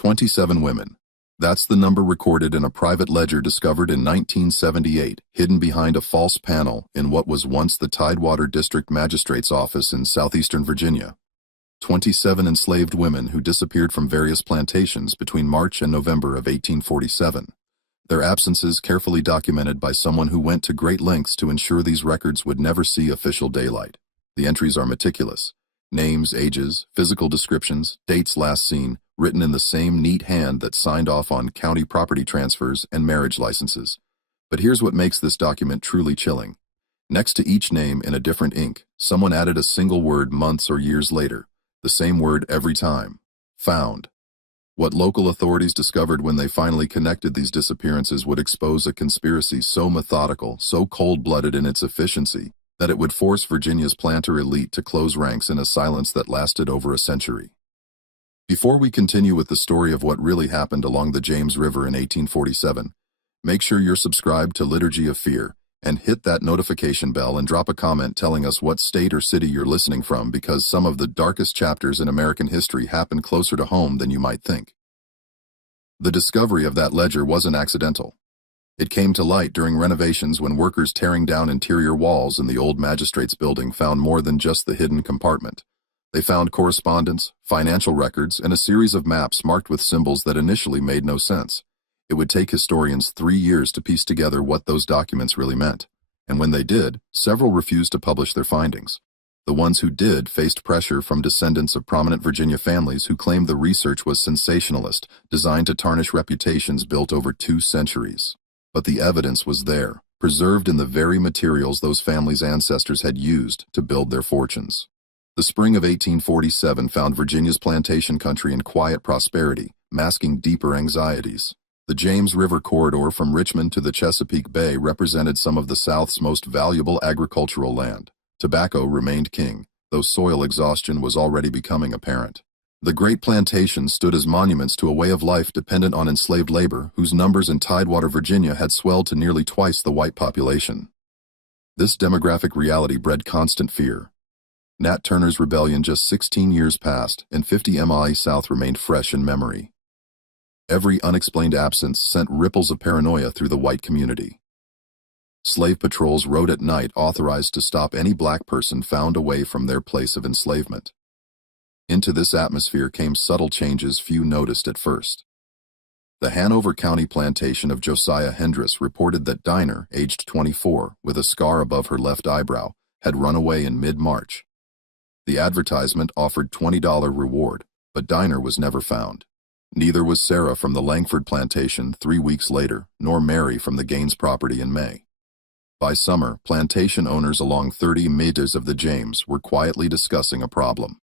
27 women. That's the number recorded in a private ledger discovered in 1978, hidden behind a false panel in what was once the Tidewater District Magistrate's office in southeastern Virginia. 27 enslaved women who disappeared from various plantations between March and November of 1847. Their absences carefully documented by someone who went to great lengths to ensure these records would never see official daylight. The entries are meticulous. Names, ages, physical descriptions, dates last seen, written in the same neat hand that signed off on county property transfers and marriage licenses. But here's what makes this document truly chilling. Next to each name in a different ink, someone added a single word months or years later. The same word every time. Found. What local authorities discovered when they finally connected these disappearances would expose a conspiracy so methodical, so cold-blooded in its efficiency, that it would force Virginia's planter elite to close ranks in a silence that lasted over a century. Before we continue with the story of what really happened along the James River in 1847, make sure you're subscribed to Liturgy of Fear, and hit that notification bell and drop a comment telling us what state or city you're listening from, because some of the darkest chapters in American history happen closer to home than you might think. The discovery of that ledger wasn't accidental. It came to light during renovations when workers tearing down interior walls in the old magistrate's building found more than just the hidden compartment. They found correspondence, financial records, and a series of maps marked with symbols that initially made no sense. It would take historians 3 years to piece together what those documents really meant. And when they did, several refused to publish their findings. The ones who did faced pressure from descendants of prominent Virginia families who claimed the research was sensationalist, designed to tarnish reputations built over 2 centuries. But the evidence was there, preserved in the very materials those families' ancestors had used to build their fortunes. The spring of 1847 found Virginia's plantation country in quiet prosperity, masking deeper anxieties. The James River corridor from Richmond to the Chesapeake Bay represented some of the South's most valuable agricultural land. Tobacco remained king, though soil exhaustion was already becoming apparent. The great plantations stood as monuments to a way of life dependent on enslaved labor, whose numbers in Tidewater, Virginia had swelled to nearly twice the white population. This demographic reality bred constant fear. Nat Turner's rebellion just 16 years past, and 50 miles south remained fresh in memory. Every unexplained absence sent ripples of paranoia through the white community. Slave patrols rode at night, authorized to stop any black person found away from their place of enslavement. Into this atmosphere came subtle changes few noticed at first. The Hanover County plantation of Josiah Hendress reported that Dinah, aged 24, with a scar above her left eyebrow, had run away in mid-March. The advertisement offered $20 reward, but Dinah was never found. Neither was Sarah from the Langford plantation 3 weeks later, nor Mary from the Gaines property in May. By summer, plantation owners along 30 meters of the James were quietly discussing a problem.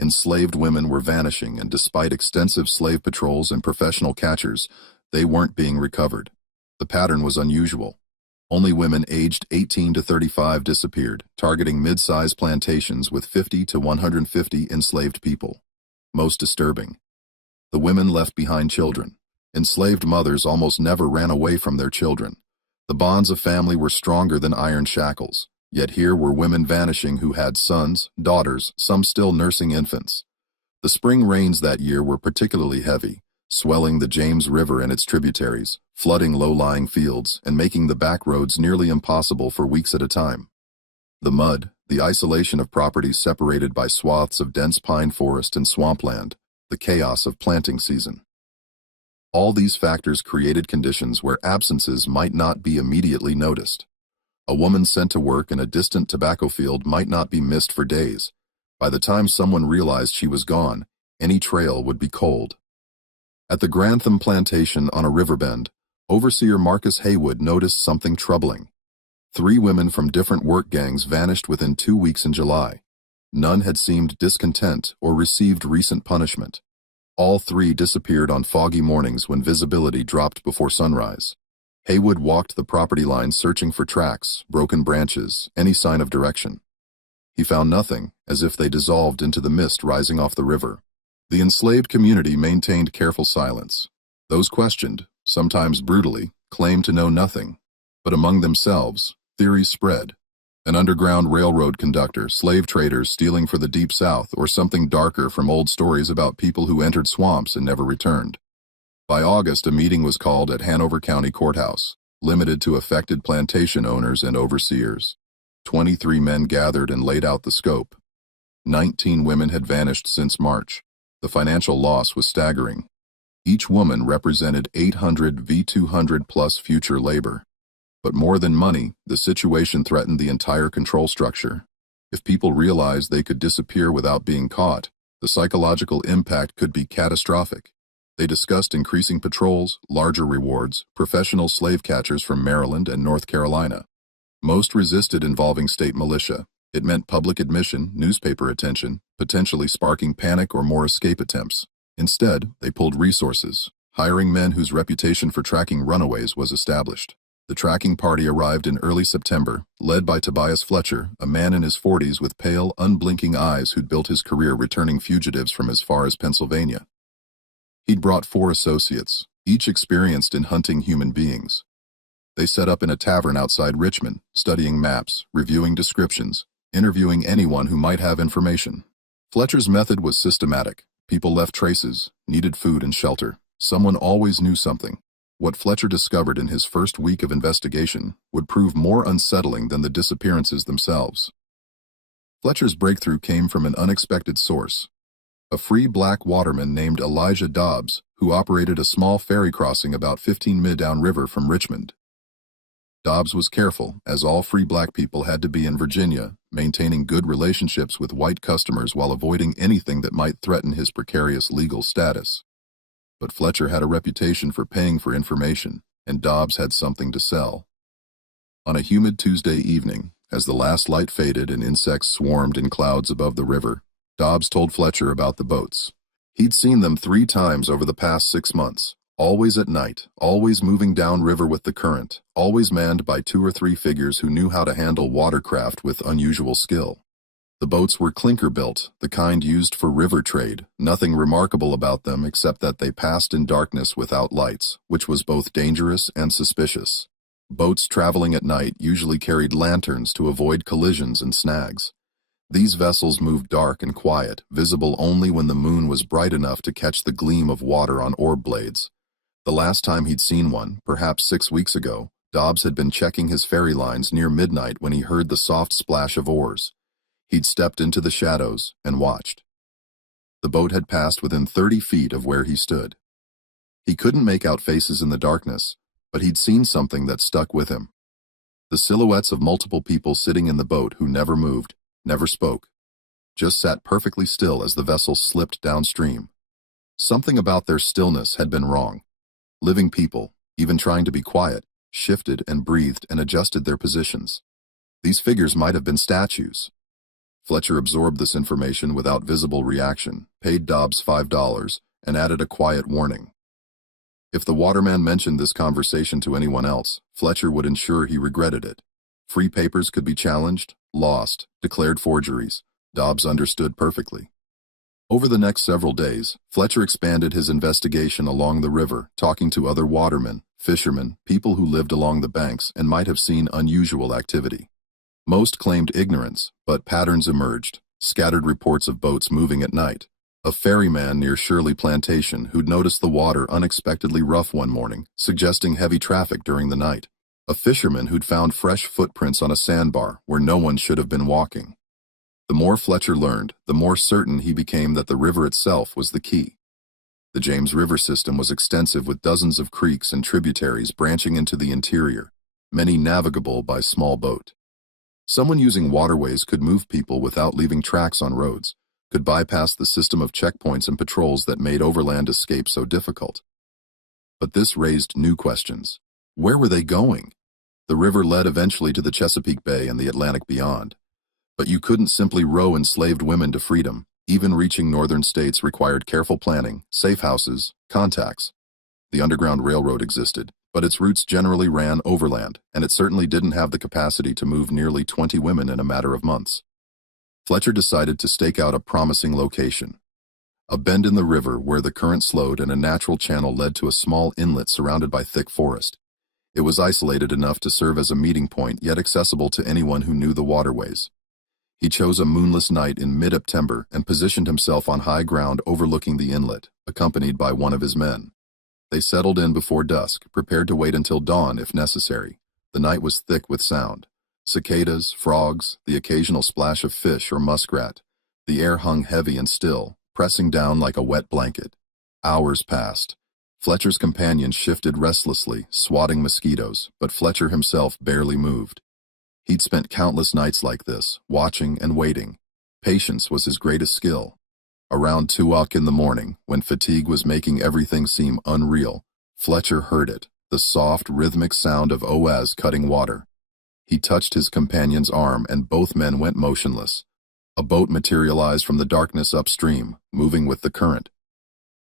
Enslaved women were vanishing, and despite extensive slave patrols and professional catchers, they weren't being recovered. The pattern was unusual. Only women aged 18 to 35 disappeared, targeting mid-sized plantations with 50 to 150 enslaved people. Most disturbing, the women left behind children. Enslaved mothers almost never ran away from their children. The bonds of family were stronger than iron shackles, yet here were women vanishing who had sons, daughters, some still nursing infants. The spring rains that year were particularly heavy, swelling the James River and its tributaries, flooding low-lying fields, and making the back roads nearly impossible for weeks at a time. The mud, the isolation of properties separated by swaths of dense pine forest and swampland, the chaos of planting season. All these factors created conditions where absences might not be immediately noticed. A woman sent to work in a distant tobacco field might not be missed for days. By the time someone realized she was gone, any trail would be cold. At the Grantham plantation on a river bend, Overseer Marcus Haywood noticed something troubling. 3 women from different work gangs vanished within 2 weeks in July. None had seemed discontent or received recent punishment. All 3 disappeared on foggy mornings when visibility dropped before sunrise. Haywood walked the property line searching for tracks, broken branches, any sign of direction. He found nothing, as if they dissolved into the mist rising off the river. The enslaved community maintained careful silence. Those questioned, sometimes brutally, claimed to know nothing. But among themselves, theories spread. An underground railroad conductor, slave traders stealing for the Deep South, or something darker from old stories about people who entered swamps and never returned. By August, a meeting was called at Hanover County Courthouse, limited to affected plantation owners and overseers. 23 men gathered and laid out the scope. 19 women had vanished since March. The financial loss was staggering. Each woman represented 800 V200 plus future labor. But more than money, the situation threatened the entire control structure. If people realized they could disappear without being caught, the psychological impact could be catastrophic. They discussed increasing patrols, larger rewards, professional slave catchers from Maryland and North Carolina. Most resisted involving state militia. It meant public admission, newspaper attention, potentially sparking panic or more escape attempts. Instead, they pulled resources, hiring men whose reputation for tracking runaways was established. The tracking party arrived in early September, led by Tobias Fletcher, a man in his 40s with pale, unblinking eyes who'd built his career returning fugitives from as far as Pennsylvania. He'd brought 4 associates, each experienced in hunting human beings. They set up in a tavern outside Richmond, studying maps, reviewing descriptions, interviewing anyone who might have information. Fletcher's method was systematic. People left traces, needed food and shelter. Someone always knew something. What Fletcher discovered in his first week of investigation would prove more unsettling than the disappearances themselves. Fletcher's breakthrough came from an unexpected source. A free black waterman named Elijah Dobbs, who operated a small ferry crossing about 15 mi downriver from Richmond. Dobbs was careful, as all free black people had to be in Virginia, maintaining good relationships with white customers while avoiding anything that might threaten his precarious legal status. But Fletcher had a reputation for paying for information, and Dobbs had something to sell. On a humid Tuesday evening, as the last light faded and insects swarmed in clouds above the river, Dobbs told Fletcher about the boats. He'd seen them 3 times over the past 6 months, always at night, always moving downriver with the current, always manned by 2 or 3 figures who knew how to handle watercraft with unusual skill. The boats were clinker-built, the kind used for river trade, nothing remarkable about them except that they passed in darkness without lights, which was both dangerous and suspicious. Boats traveling at night usually carried lanterns to avoid collisions and snags. These vessels moved dark and quiet, visible only when the moon was bright enough to catch the gleam of water on orb blades. The last time he'd seen one, perhaps 6 weeks ago, Dobbs had been checking his ferry lines near midnight when he heard the soft splash of oars. He'd stepped into the shadows and watched. The boat had passed within 30 feet of where he stood. He couldn't make out faces in the darkness, but he'd seen something that stuck with him. The silhouettes of multiple people sitting in the boat who never moved, never spoke, just sat perfectly still as the vessel slipped downstream. Something about their stillness had been wrong. Living people, even trying to be quiet, shifted and breathed and adjusted their positions. These figures might have been statues. Fletcher absorbed this information without visible reaction, paid Dobbs $5, and added a quiet warning. If the waterman mentioned this conversation to anyone else, Fletcher would ensure he regretted it. Free papers could be challenged, lost, declared forgeries. Dobbs understood perfectly. Over the next several days, Fletcher expanded his investigation along the river, talking to other watermen, fishermen, people who lived along the banks and might have seen unusual activity. Most claimed ignorance, but patterns emerged, scattered reports of boats moving at night. A ferryman near Shirley Plantation who'd noticed the water unexpectedly rough one morning, suggesting heavy traffic during the night. A fisherman who'd found fresh footprints on a sandbar where no one should have been walking. The more Fletcher learned, the more certain he became that the river itself was the key. The James River system was extensive with dozens of creeks and tributaries branching into the interior, many navigable by small boat. Someone using waterways could move people without leaving tracks on roads, could bypass the system of checkpoints and patrols that made overland escape so difficult. But this raised new questions. Where were they going? The river led eventually to the Chesapeake Bay and the Atlantic beyond. But you couldn't simply row enslaved women to freedom. Even reaching northern states required careful planning, safe houses, contacts. The Underground Railroad existed, but its routes generally ran overland, and it certainly didn't have the capacity to move nearly 20 women in a matter of months. Fletcher decided to stake out a promising location. A bend in the river where the current slowed and a natural channel led to a small inlet surrounded by thick forest. It was isolated enough to serve as a meeting point, yet accessible to anyone who knew the waterways. He chose a moonless night in mid-September and positioned himself on high ground overlooking the inlet, accompanied by one of his men. They settled in before dusk, prepared to wait until dawn if necessary. The night was thick with sound. Cicadas, frogs, the occasional splash of fish or muskrat. The air hung heavy and still, pressing down like a wet blanket. Hours passed. Fletcher's companion shifted restlessly, swatting mosquitoes, but Fletcher himself barely moved. He'd spent countless nights like this, watching and waiting. Patience was his greatest skill. Around 2 o'clock in the morning, when fatigue was making everything seem unreal, Fletcher heard it, the soft, rhythmic sound of oars cutting water. He touched his companion's arm and both men went motionless. A boat materialized from the darkness upstream, moving with the current.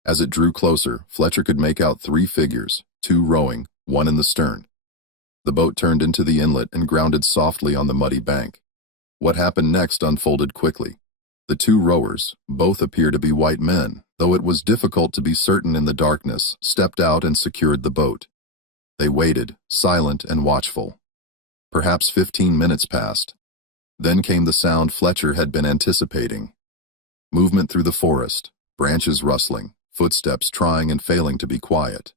As it drew closer, Fletcher could make out 3 figures, 2 rowing, 1 in the stern. The boat turned into the inlet and grounded softly on the muddy bank. What happened next unfolded quickly. The 2 rowers, both appear to be white men, though it was difficult to be certain in the darkness, stepped out and secured the boat. They waited, silent and watchful. Perhaps 15 minutes passed. Then came the sound Fletcher had been anticipating. Movement through the forest, branches rustling, footsteps trying and failing to be quiet.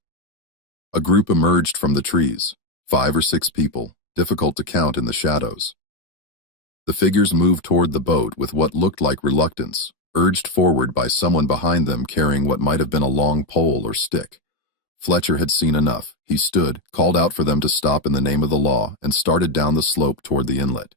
A group emerged from the trees, 5 or 6 people, difficult to count in the shadows. The figures moved toward the boat with what looked like reluctance, urged forward by someone behind them carrying what might have been a long pole or stick. Fletcher had seen enough. He stood, called out for them to stop in the name of the law, and started down the slope toward the inlet.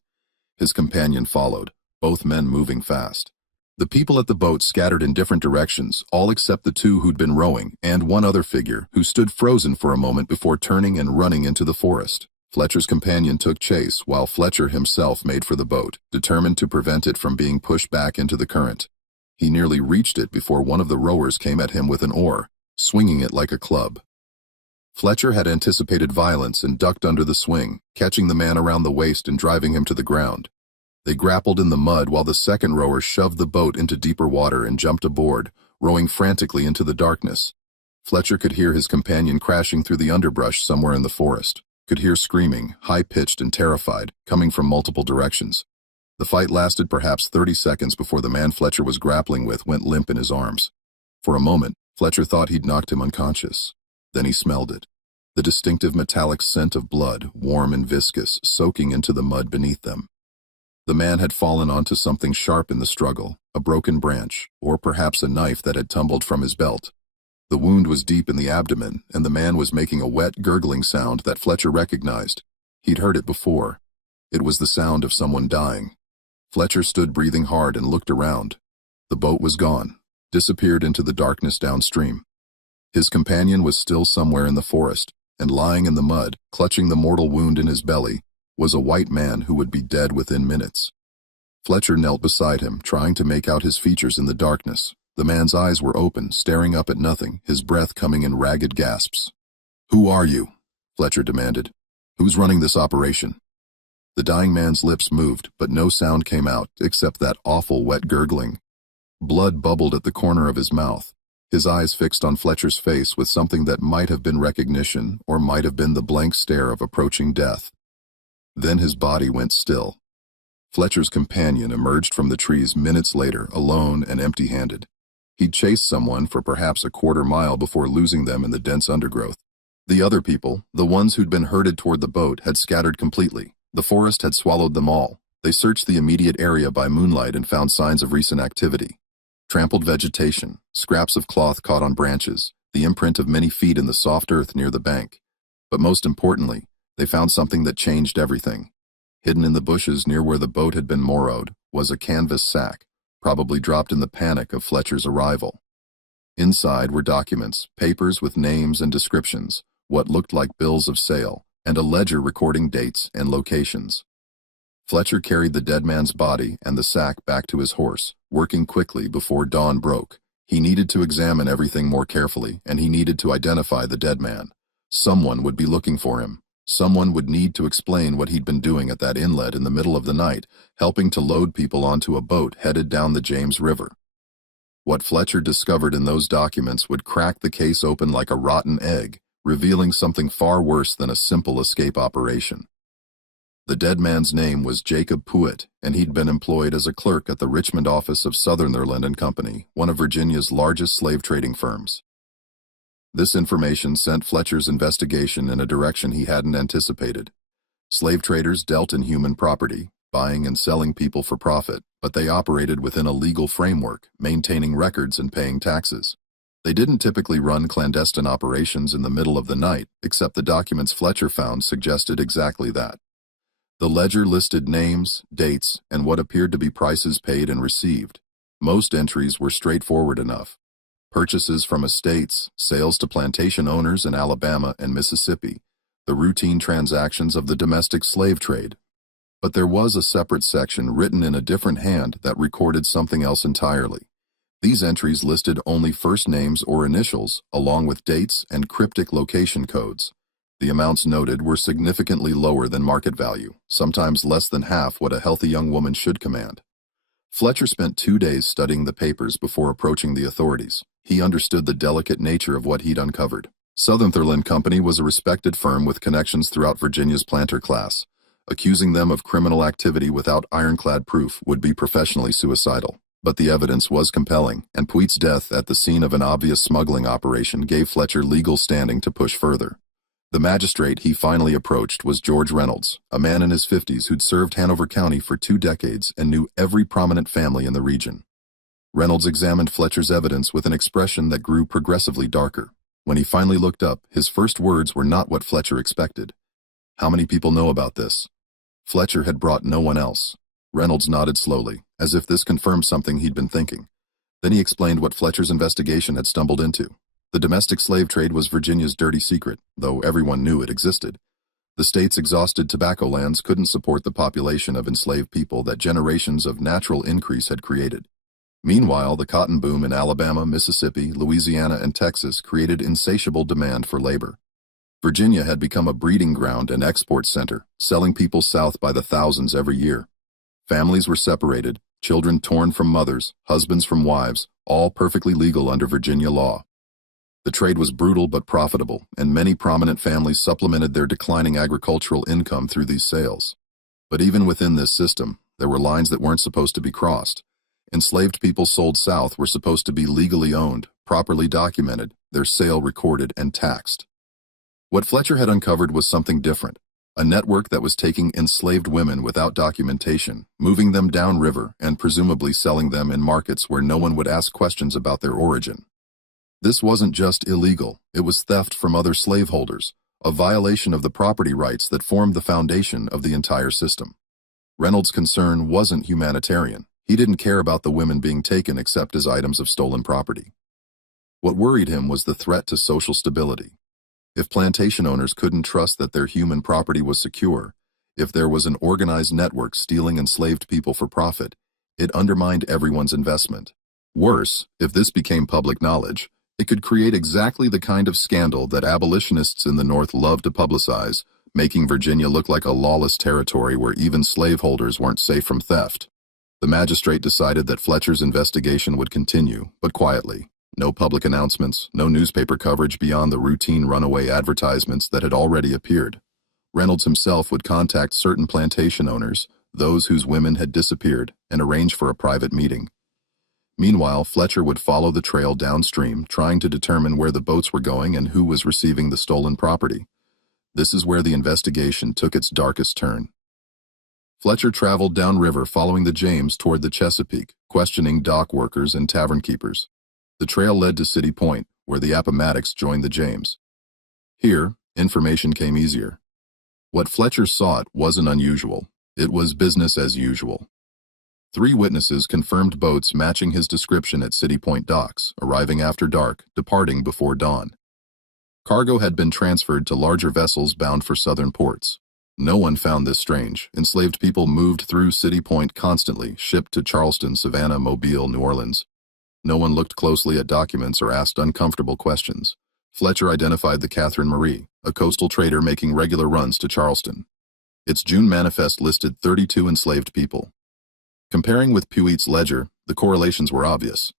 His companion followed, both men moving fast. The people at the boat scattered in different directions, all except the 2 who'd been rowing, and one other figure, who stood frozen for a moment before turning and running into the forest. Fletcher's companion took chase, while Fletcher himself made for the boat, determined to prevent it from being pushed back into the current. He nearly reached it before one of the rowers came at him with an oar, swinging it like a club. Fletcher had anticipated violence and ducked under the swing, catching the man around the waist and driving him to the ground. They grappled in the mud while the second rower shoved the boat into deeper water and jumped aboard, rowing frantically into the darkness. Fletcher could hear his companion crashing through the underbrush somewhere in the forest, could hear screaming, high-pitched and terrified, coming from multiple directions. The fight lasted perhaps 30 seconds before the man Fletcher was grappling with went limp in his arms. For a moment, Fletcher thought he'd knocked him unconscious. Then he smelled it. The distinctive metallic scent of blood, warm and viscous, soaking into the mud beneath them. The man had fallen onto something sharp in the struggle, a broken branch, or perhaps a knife that had tumbled from his belt. The wound was deep in the abdomen, and the man was making a wet, gurgling sound that Fletcher recognized. He'd heard it before. It was the sound of someone dying. Fletcher stood breathing hard and looked around. The boat was gone, disappeared into the darkness downstream. His companion was still somewhere in the forest, and lying in the mud, clutching the mortal wound in his belly, was a white man who would be dead within minutes. Fletcher knelt beside him, trying to make out his features in the darkness. The man's eyes were open, staring up at nothing, his breath coming in ragged gasps. "Who are you?" Fletcher demanded. "Who's running this operation?" The dying man's lips moved, but no sound came out, except that awful wet gurgling. Blood bubbled at the corner of his mouth, his eyes fixed on Fletcher's face with something that might have been recognition, or might have been the blank stare of approaching death. Then his body went still. Fletcher's companion emerged from the trees minutes later, alone and empty-handed. He'd chased someone for perhaps a quarter mile before losing them in the dense undergrowth. The other people, the ones who'd been herded toward the boat, had scattered completely. The forest had swallowed them all. They searched the immediate area by moonlight and found signs of recent activity. Trampled vegetation, scraps of cloth caught on branches, the imprint of many feet in the soft earth near the bank. But most importantly, they found something that changed everything. Hidden in the bushes near where the boat had been moored was a canvas sack, probably dropped in the panic of Fletcher's arrival. Inside were documents, papers with names and descriptions, what looked like bills of sale, and a ledger recording dates and locations. Fletcher carried the dead man's body and the sack back to his horse, working quickly before dawn broke. He needed to examine everything more carefully, and he needed to identify the dead man. Someone would be looking for him. Someone would need to explain what he'd been doing at that inlet in the middle of the night, helping to load people onto a boat headed down the James River. What Fletcher discovered in those documents would crack the case open like a rotten egg, revealing something far worse than a simple escape operation. The dead man's name was Jacob Puett, and he'd been employed as a clerk at the Richmond office of Sutherland and Company, one of Virginia's largest slave trading firms. This information sent Fletcher's investigation in a direction he hadn't anticipated. Slave traders dealt in human property, buying and selling people for profit, but they operated within a legal framework, maintaining records and paying taxes. They didn't typically run clandestine operations in the middle of the night, except the documents Fletcher found suggested exactly that. The ledger listed names, dates, and what appeared to be prices paid and received. Most entries were straightforward enough. Purchases from estates, sales to plantation owners in Alabama and Mississippi, the routine transactions of the domestic slave trade. But there was a separate section written in a different hand that recorded something else entirely. These entries listed only first names or initials, along with dates and cryptic location codes. The amounts noted were significantly lower than market value, sometimes less than half what a healthy young woman should command. Fletcher spent 2 days studying the papers before approaching the authorities. He understood the delicate nature of what he'd uncovered. Sutherland Company was a respected firm with connections throughout Virginia's planter class. Accusing them of criminal activity without ironclad proof would be professionally suicidal. But the evidence was compelling, and Puett's death at the scene of an obvious smuggling operation gave Fletcher legal standing to push further. The magistrate he finally approached was George Reynolds, a man in his 50s who'd served Hanover County for 2 decades and knew every prominent family in the region. Reynolds examined Fletcher's evidence with an expression that grew progressively darker. When he finally looked up, his first words were not what Fletcher expected. "How many people know about this?" Fletcher had brought no one else. Reynolds nodded slowly, as if this confirmed something he'd been thinking. Then he explained what Fletcher's investigation had stumbled into. The domestic slave trade was Virginia's dirty secret, though everyone knew it existed. The state's exhausted tobacco lands couldn't support the population of enslaved people that generations of natural increase had created. Meanwhile, the cotton boom in Alabama, Mississippi, Louisiana, and Texas created insatiable demand for labor. Virginia had become a breeding ground and export center, selling people south by the thousands every year. Families were separated, children torn from mothers, husbands from wives, all perfectly legal under Virginia law. The trade was brutal but profitable, and many prominent families supplemented their declining agricultural income through these sales. But even within this system, there were lines that weren't supposed to be crossed. Enslaved people sold south were supposed to be legally owned, properly documented, their sale recorded and taxed. What Fletcher had uncovered was something different, a network that was taking enslaved women without documentation, moving them downriver, and presumably selling them in markets where no one would ask questions about their origin. This wasn't just illegal, it was theft from other slaveholders, a violation of the property rights that formed the foundation of the entire system. Reynolds' concern wasn't humanitarian. He didn't care about the women being taken except as items of stolen property. What worried him was the threat to social stability. If plantation owners couldn't trust that their human property was secure, if there was an organized network stealing enslaved people for profit, it undermined everyone's investment. Worse, if this became public knowledge, it could create exactly the kind of scandal that abolitionists in the North loved to publicize, making Virginia look like a lawless territory where even slaveholders weren't safe from theft. The magistrate decided that Fletcher's investigation would continue, but quietly. No public announcements, no newspaper coverage beyond the routine runaway advertisements that had already appeared. Reynolds himself would contact certain plantation owners, those whose women had disappeared, and arrange for a private meeting. Meanwhile, Fletcher would follow the trail downstream, trying to determine where the boats were going and who was receiving the stolen property. This is where the investigation took its darkest turn. Fletcher traveled downriver following the James toward the Chesapeake, questioning dock workers and tavern keepers. The trail led to City Point, where the Appomattox joined the James. Here, information came easier. What Fletcher sought wasn't unusual. It was business as usual. 3 witnesses confirmed boats matching his description at City Point docks, arriving after dark, departing before dawn. Cargo had been transferred to larger vessels bound for southern ports. No one found this strange. Enslaved people moved through City Point constantly, shipped to Charleston, Savannah, Mobile, New Orleans. No one looked closely at documents or asked uncomfortable questions. Fletcher identified the Catherine Marie, a coastal trader making regular runs to Charleston. Its June manifest listed 32 enslaved people. Comparing with Puett's ledger, the correlations were obvious.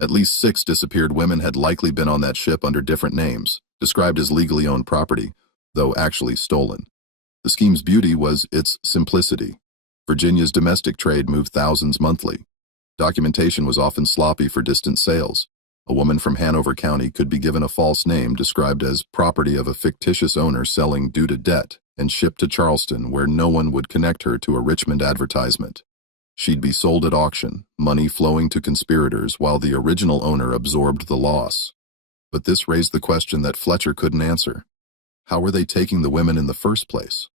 At least 6 disappeared women had likely been on that ship under different names, described as legally owned property, though actually stolen. The scheme's beauty was its simplicity. Virginia's domestic trade moved thousands monthly. Documentation was often sloppy for distant sales. A woman from Hanover County could be given a false name described as property of a fictitious owner selling due to debt and shipped to Charleston where no one would connect her to a Richmond advertisement. She'd be sold at auction, money flowing to conspirators while the original owner absorbed the loss. But this raised the question that Fletcher couldn't answer. How were they taking the women in the first place?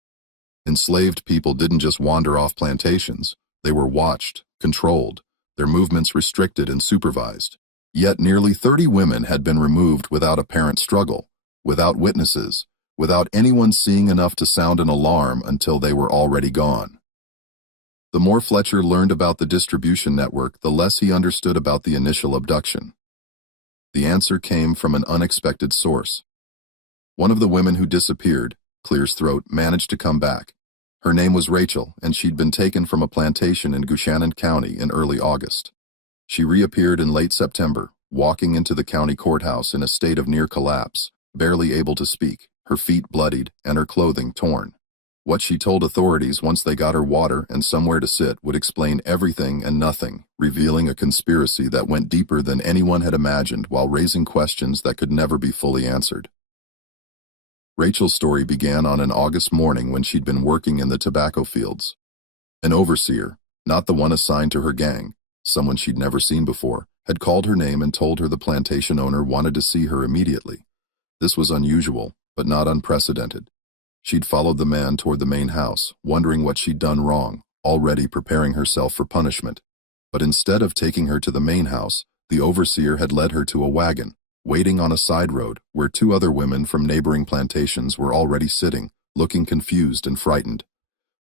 Enslaved people didn't just wander off plantations. They were watched, controlled, their movements restricted and supervised. Yet nearly 30 women had been removed without apparent struggle, without witnesses, without anyone seeing enough to sound an alarm until they were already gone. The more Fletcher learned about the distribution network, the less he understood about the initial abduction. The answer came from an unexpected source. One of the women who disappeared, Clear's Throat, managed to come back. Her name was Rachel, and she'd been taken from a plantation in Goshanon County in early August. She reappeared in late September, walking into the county courthouse in a state of near collapse, barely able to speak, her feet bloodied and her clothing torn. What she told authorities once they got her water and somewhere to sit would explain everything and nothing, revealing a conspiracy that went deeper than anyone had imagined while raising questions that could never be fully answered. Rachel's story began on an August morning when she'd been working in the tobacco fields. An overseer, not the one assigned to her gang, someone she'd never seen before, had called her name and told her the plantation owner wanted to see her immediately. This was unusual, but not unprecedented. She'd followed the man toward the main house, wondering what she'd done wrong, already preparing herself for punishment. But instead of taking her to the main house, the overseer had led her to a wagon, waiting on a side road where 2 other women from neighboring plantations were already sitting, looking confused and frightened.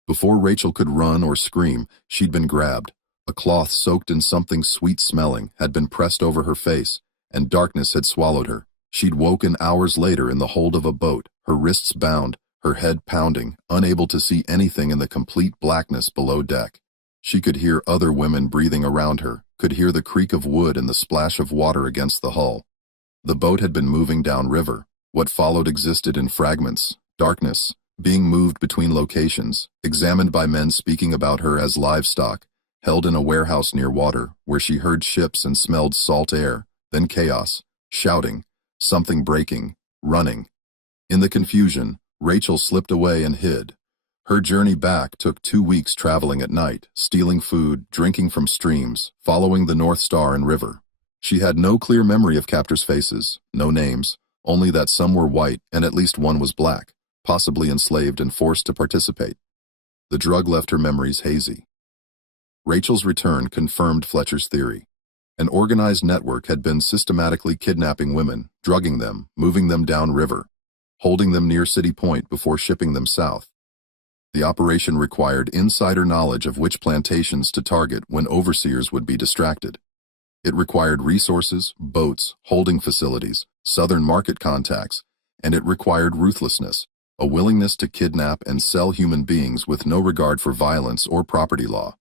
Before Rachel could run or scream, she'd been grabbed. A cloth soaked in something sweet-smelling had been pressed over her face, and darkness had swallowed her. She'd woken hours later in the hold of a boat, her wrists bound, her head pounding, unable to see anything in the complete blackness below deck. She could hear other women breathing around her, could hear the creak of wood and the splash of water against the hull. The boat had been moving downriver. What followed existed in fragments, darkness, being moved between locations, examined by men speaking about her as livestock, held in a warehouse near water, where she heard ships and smelled salt air, then chaos, shouting, something breaking, running. In the confusion, Rachel slipped away and hid. Her journey back took 2 weeks traveling at night, stealing food, drinking from streams, following the North Star and river. She had no clear memory of captors' faces, no names, only that some were white and at least one was black, possibly enslaved and forced to participate. The drug left her memories hazy. Rachel's return confirmed Fletcher's theory. An organized network had been systematically kidnapping women, drugging them, moving them downriver, holding them near City Point before shipping them south. The operation required insider knowledge of which plantations to target when overseers would be distracted. It required resources, boats, holding facilities, southern market contacts, and it required ruthlessness, a willingness to kidnap and sell human beings with no regard for violence or property law.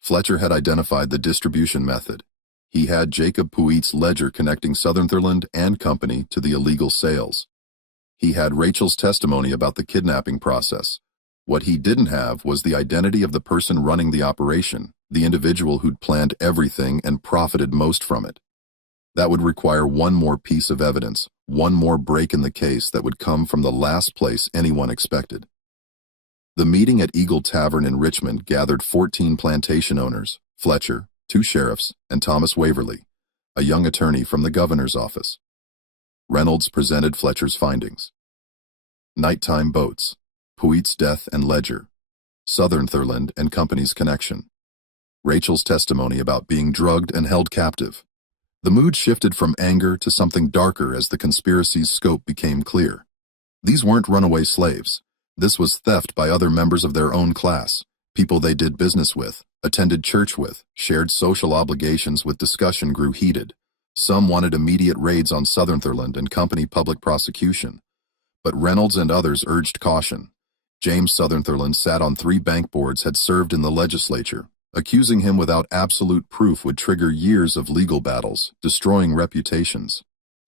Fletcher had identified the distribution method. He had Jacob Puig's ledger connecting Southerntherland and Company to the illegal sales. He had Rachel's testimony about the kidnapping process. What he didn't have was the identity of the person running the operation, the individual who'd planned everything and profited most from it. That would require one more piece of evidence, one more break in the case that would come from the last place anyone expected. The meeting at Eagle Tavern in Richmond gathered 14 plantation owners, Fletcher, 2 sheriffs, and Thomas Waverly, a young attorney from the governor's office. Reynolds presented Fletcher's findings. Nighttime boats, Puig's death and ledger, Southerntherland and Company's connection. Rachel's testimony about being drugged and held captive. The mood shifted from anger to something darker as the conspiracy's scope became clear. These weren't runaway slaves. This was theft by other members of their own class, people they did business with, attended church with, shared social obligations with. Discussion grew heated. Some wanted immediate raids on Southerntherland and Company public prosecution. But Reynolds and others urged caution. James Southerntherland sat on 3 bank boards, had served in the legislature, Accusing him without absolute proof would trigger years of legal battles, destroying reputations.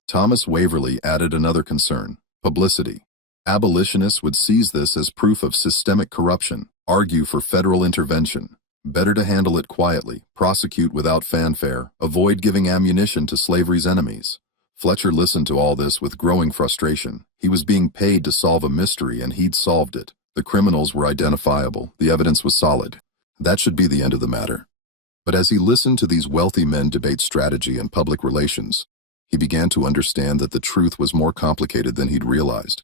Thomas Waverley added another concern: publicity. Abolitionists would seize this as proof of systemic corruption, argue for federal intervention. Better to handle it quietly, prosecute without fanfare, avoid giving ammunition to slavery's enemies. Fletcher listened to all this with growing frustration. He was being paid to solve a mystery, and he'd solved it. The criminals were identifiable. The evidence was solid. That should be the end of the matter. But as he listened to these wealthy men debate strategy and public relations, he began to understand that the truth was more complicated than he'd realized.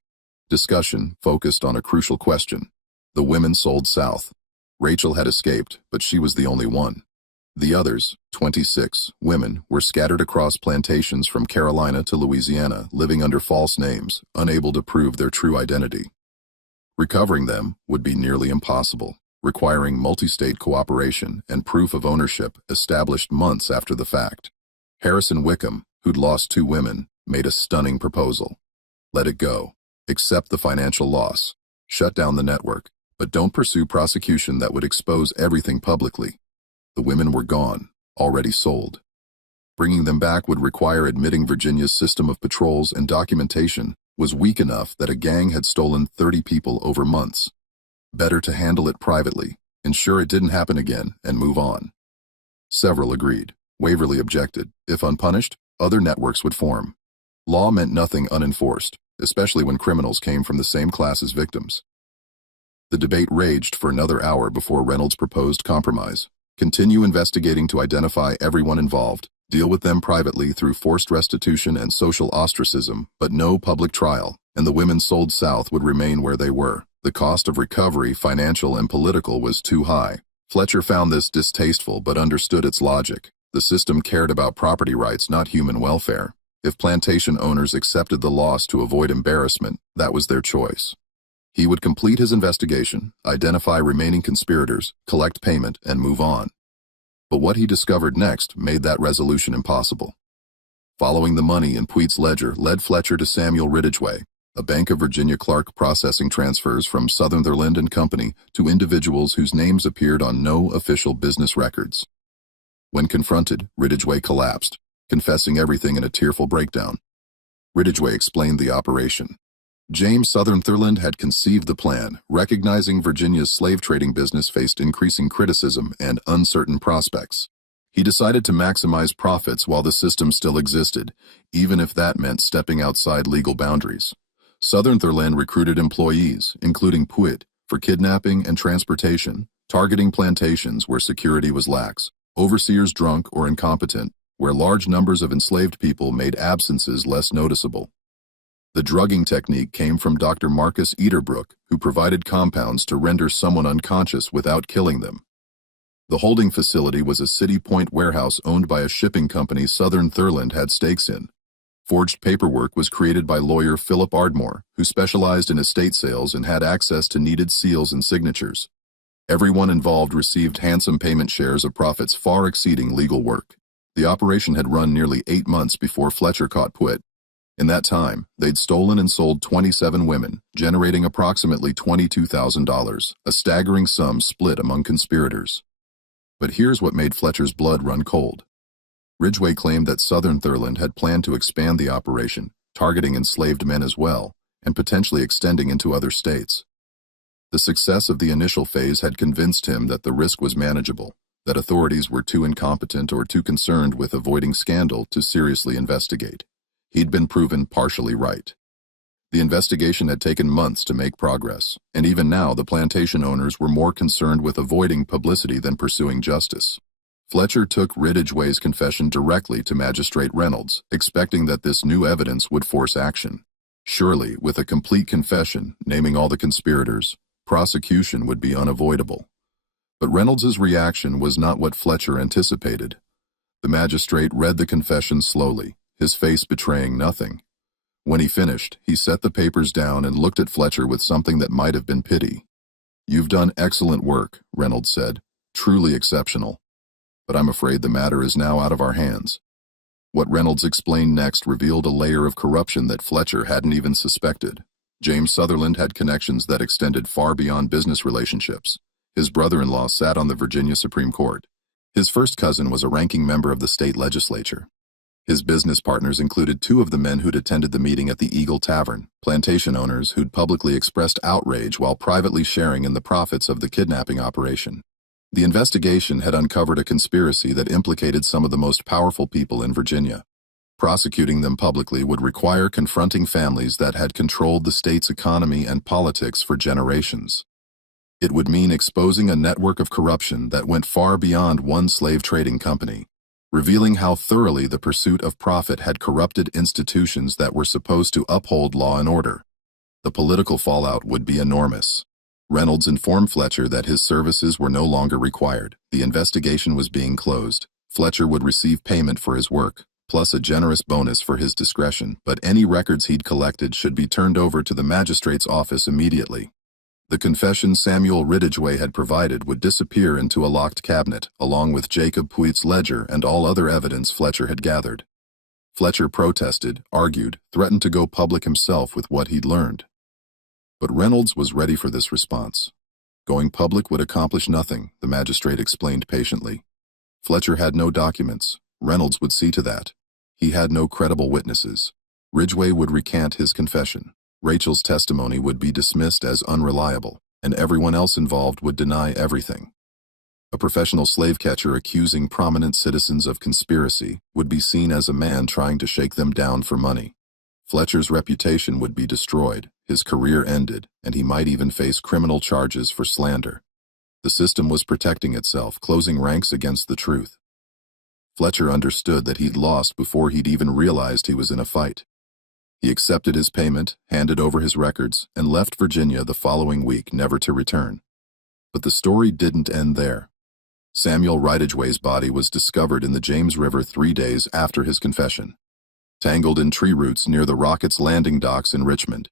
Discussion focused on a crucial question. The women sold south. Rachel had escaped, but she was the only one. The others, 26 women, were scattered across plantations from Carolina to Louisiana, living under false names, unable to prove their true identity. Recovering them would be nearly impossible, requiring multi-state cooperation and proof of ownership established months after the fact. Harrison Wickham, who'd lost 2 women, made a stunning proposal. Let it go. Accept the financial loss. Shut down the network, but don't pursue prosecution that would expose everything publicly. The women were gone, already sold. Bringing them back would require admitting Virginia's system of patrols and documentation was weak enough that a gang had stolen 30 people over months. Better to handle it privately, ensure it didn't happen again, and move on. Several agreed. Waverley objected. If unpunished, other networks would form. Law meant nothing unenforced, especially when criminals came from the same class as victims. The debate raged for another hour before Reynolds proposed compromise. Continue investigating to identify everyone involved, deal with them privately through forced restitution and social ostracism, but no public trial, and the women sold south would remain where they were. The cost of recovery, financial and political, was too high. Fletcher found this distasteful but understood its logic. The system cared about property rights, not human welfare. If plantation owners accepted the loss to avoid embarrassment, that was their choice. He would complete his investigation, identify remaining conspirators, collect payment, and move on. But what he discovered next made that resolution impossible. Following the money in Puig's ledger led Fletcher to Samuel Ridgway, a Bank of Virginia clerk processing transfers from Sutherland and Company to individuals whose names appeared on no official business records. When confronted, Ridgway collapsed, confessing everything in a tearful breakdown. Ridgway explained the operation. James Sutherland had conceived the plan, recognizing Virginia's slave trading business faced increasing criticism and uncertain prospects. He decided to maximize profits while the system still existed, even if that meant stepping outside legal boundaries. Sutherland recruited employees, including Puig, for kidnapping and transportation, targeting plantations where security was lax, overseers drunk or incompetent, where large numbers of enslaved people made absences less noticeable. The drugging technique came from Dr. Marcus Eaterbrook, who provided compounds to render someone unconscious without killing them. The holding facility was a City Point warehouse owned by a shipping company Sutherland had stakes in. Forged paperwork was created by lawyer Philip Ardmore, who specialized in estate sales and had access to needed seals and signatures. Everyone involved received handsome payment shares of profits far exceeding legal work. The operation had run nearly 8 months before Fletcher caught Puig. In that time, they'd stolen and sold 27 women, generating approximately $22,000, a staggering sum split among conspirators. But here's what made Fletcher's blood run cold. Ridgway claimed that Sutherland had planned to expand the operation, targeting enslaved men as well, and potentially extending into other states. The success of the initial phase had convinced him that the risk was manageable, that authorities were too incompetent or too concerned with avoiding scandal to seriously investigate. He'd been proven partially right. The investigation had taken months to make progress, and even now the plantation owners were more concerned with avoiding publicity than pursuing justice. Fletcher took Ridgway's confession directly to Magistrate Reynolds, expecting that this new evidence would force action. Surely, with a complete confession, naming all the conspirators, prosecution would be unavoidable. But Reynolds's reaction was not what Fletcher anticipated. The magistrate read the confession slowly, his face betraying nothing. When he finished, he set the papers down and looked at Fletcher with something that might have been pity. "You've done excellent work," Reynolds said, "truly exceptional. But I'm afraid the matter is now out of our hands." What Reynolds explained next revealed a layer of corruption that Fletcher hadn't even suspected. James Sutherland had connections that extended far beyond business relationships. His brother-in-law sat on the Virginia Supreme Court. His first cousin was a ranking member of the state legislature. His business partners included two of the men who'd attended the meeting at the Eagle Tavern, plantation owners who'd publicly expressed outrage while privately sharing in the profits of the kidnapping operation. The investigation had uncovered a conspiracy that implicated some of the most powerful people in Virginia. Prosecuting them publicly would require confronting families that had controlled the state's economy and politics for generations. It would mean exposing a network of corruption that went far beyond one slave trading company, revealing how thoroughly the pursuit of profit had corrupted institutions that were supposed to uphold law and order. The political fallout would be enormous. Reynolds informed Fletcher that his services were no longer required. The investigation was being closed. Fletcher would receive payment for his work, plus a generous bonus for his discretion, but any records he'd collected should be turned over to the magistrate's office immediately. The confession Samuel Ridgway had provided would disappear into a locked cabinet, along with Jacob Puig's ledger and all other evidence Fletcher had gathered. Fletcher protested, argued, threatened to go public himself with what he'd learned. But Reynolds was ready for this response. Going public would accomplish nothing, the magistrate explained patiently. Fletcher had no documents. Reynolds would see to that. He had no credible witnesses. Ridgway would recant his confession. Rachel's testimony would be dismissed as unreliable, and everyone else involved would deny everything. A professional slave catcher accusing prominent citizens of conspiracy would be seen as a man trying to shake them down for money. Fletcher's reputation would be destroyed, his career ended, and he might even face criminal charges for slander. The system was protecting itself, closing ranks against the truth. Fletcher understood that he'd lost before he'd even realized he was in a fight. He accepted his payment, handed over his records, and left Virginia the following week, never to return. But the story didn't end there. Samuel Ridgway's body was discovered in the James River 3 days after his confession, tangled in tree roots near the Rocket's landing docks in Richmond.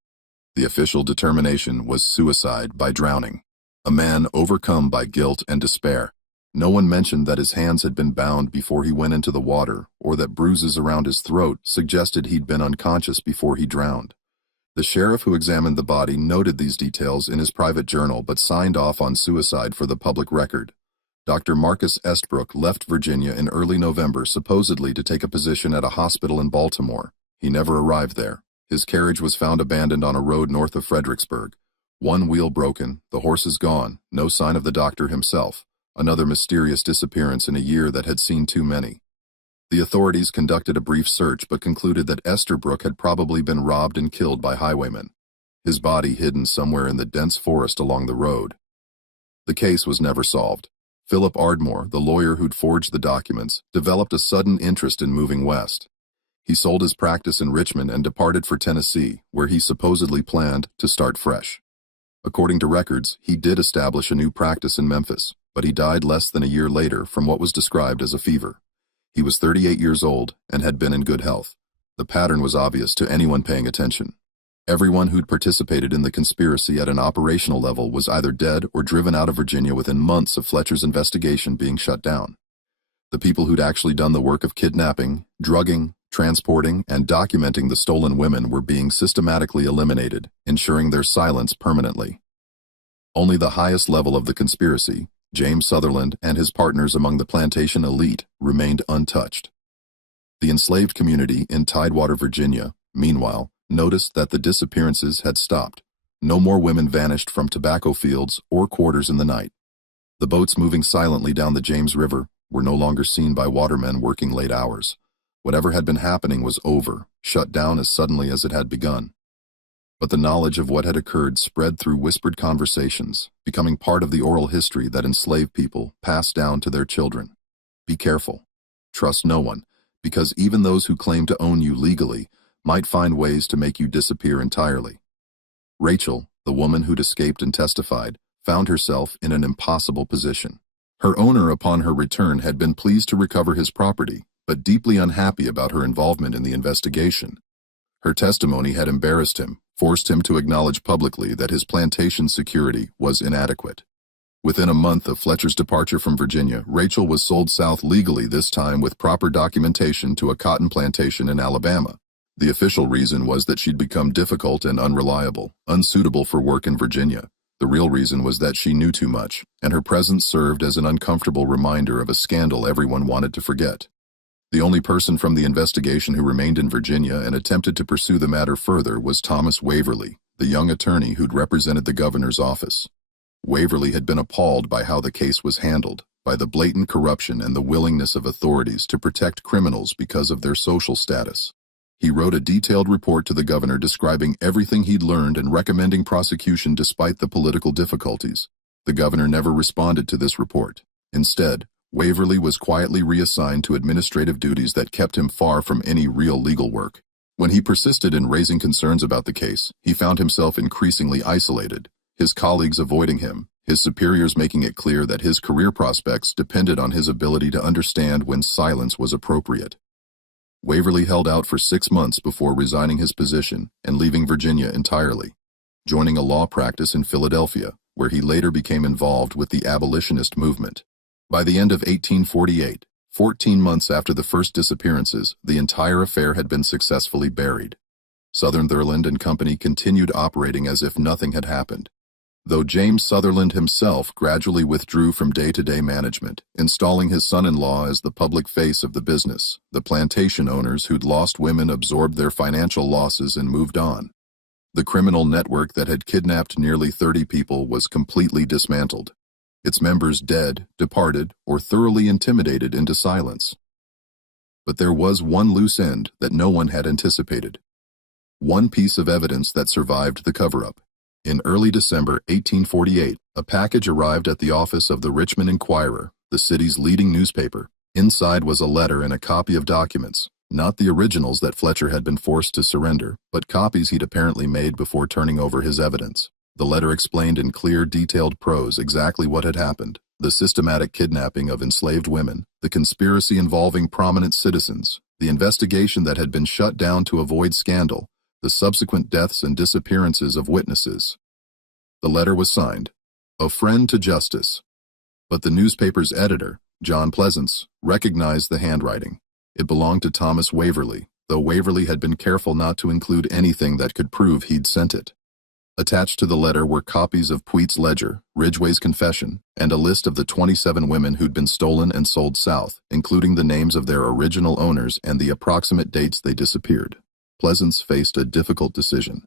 The official determination was suicide by drowning, a man overcome by guilt and despair. No one mentioned that his hands had been bound before he went into the water, or that bruises around his throat suggested he'd been unconscious before he drowned. The sheriff who examined the body noted these details in his private journal but signed off on suicide for the public record. Dr. Marcus Estabrook left Virginia in early November, supposedly to take a position at a hospital in Baltimore. He never arrived there. His carriage was found abandoned on a road north of Fredericksburg. One wheel broken, the horses gone, no sign of the doctor himself. Another mysterious disappearance in a year that had seen too many. The authorities conducted a brief search but concluded that Estabrook had probably been robbed and killed by highwaymen, his body hidden somewhere in the dense forest along the road. The case was never solved. Philip Ardmore, the lawyer who'd forged the documents, developed a sudden interest in moving west. He sold his practice in Richmond and departed for Tennessee, where he supposedly planned to start fresh. According to records, he did establish a new practice in Memphis, but he died less than a year later from what was described as a fever. He was 38 years old and had been in good health. The pattern was obvious to anyone paying attention. Everyone who'd participated in the conspiracy at an operational level was either dead or driven out of Virginia within months of Fletcher's investigation being shut down. The people who'd actually done the work of kidnapping, drugging, transporting, and documenting the stolen women were being systematically eliminated, ensuring their silence permanently. Only the highest level of the conspiracy, James Sutherland and his partners among the plantation elite, remained untouched. The enslaved community in Tidewater, Virginia, meanwhile, noticed that the disappearances had stopped. No more women vanished from tobacco fields or quarters in the night. The boats moving silently down the James River were no longer seen by watermen working late hours. Whatever had been happening was over, shut down as suddenly as it had begun. But the knowledge of what had occurred spread through whispered conversations, becoming part of the oral history that enslaved people passed down to their children. Be careful. Trust no one, because even those who claim to own you legally might find ways to make you disappear entirely. Rachel, the woman who'd escaped and testified, found herself in an impossible position. Her owner, upon her return, had been pleased to recover his property, but deeply unhappy about her involvement in the investigation. Her testimony had embarrassed him, forced him to acknowledge publicly that his plantation security was inadequate. Within a month of Fletcher's departure from Virginia, Rachel was sold south legally, this time with proper documentation, to a cotton plantation in Alabama. The official reason was that she'd become difficult and unreliable, unsuitable for work in Virginia. The real reason was that she knew too much, and her presence served as an uncomfortable reminder of a scandal everyone wanted to forget. The only person from the investigation who remained in Virginia and attempted to pursue the matter further was Thomas Waverly, the young attorney who'd represented the governor's office. Waverly had been appalled by how the case was handled, by the blatant corruption and the willingness of authorities to protect criminals because of their social status. He wrote a detailed report to the governor describing everything he'd learned and recommending prosecution despite the political difficulties. The governor never responded to this report. Instead, Waverly was quietly reassigned to administrative duties that kept him far from any real legal work. When he persisted in raising concerns about the case, he found himself increasingly isolated, his colleagues avoiding him, his superiors making it clear that his career prospects depended on his ability to understand when silence was appropriate. Waverly held out for 6 months before resigning his position and leaving Virginia entirely, joining a law practice in Philadelphia, where he later became involved with the abolitionist movement. By the end of 1848, 14 months after the first disappearances, the entire affair had been successfully buried. Sutherland and Company continued operating as if nothing had happened, though James Sutherland himself gradually withdrew from day-to-day management, installing his son-in-law as the public face of the business. The plantation owners who'd lost women absorbed their financial losses and moved on. The criminal network that had kidnapped nearly 30 people was completely dismantled, its members dead, departed, or thoroughly intimidated into silence. But there was one loose end that no one had anticipated. One piece of evidence that survived the cover-up. In early December 1848, a package arrived at the office of the Richmond Enquirer, the city's leading newspaper. Inside was a letter and a copy of documents, not the originals that Fletcher had been forced to surrender, but copies he'd apparently made before turning over his evidence. The letter explained in clear, detailed prose exactly what had happened: the systematic kidnapping of enslaved women, the conspiracy involving prominent citizens, the investigation that had been shut down to avoid scandal, the subsequent deaths and disappearances of witnesses. The letter was signed, "A Friend to Justice." But the newspaper's editor, John Pleasance, recognized the handwriting. It belonged to Thomas Waverly, though Waverly had been careful not to include anything that could prove he'd sent it. Attached to the letter were copies of Puig's ledger, Ridgway's confession, and a list of the 27 women who'd been stolen and sold south, including the names of their original owners and the approximate dates they disappeared. Pleasance faced a difficult decision.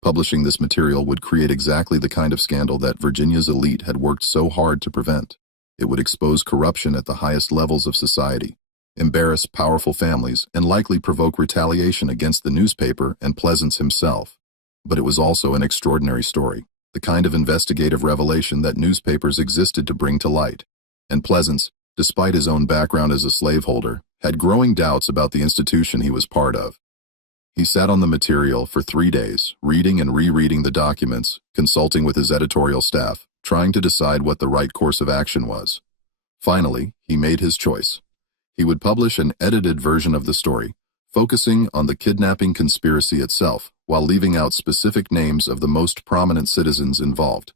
Publishing this material would create exactly the kind of scandal that Virginia's elite had worked so hard to prevent. It would expose corruption at the highest levels of society, embarrass powerful families, and likely provoke retaliation against the newspaper and Pleasance himself. But it was also an extraordinary story, the kind of investigative revelation that newspapers existed to bring to light. And Pleasance, despite his own background as a slaveholder, had growing doubts about the institution he was part of. He sat on the material for 3 days, reading and rereading the documents, consulting with his editorial staff, trying to decide what the right course of action was. Finally, he made his choice. He would publish an edited version of the story, focusing on the kidnapping conspiracy itself, while leaving out specific names of the most prominent citizens involved.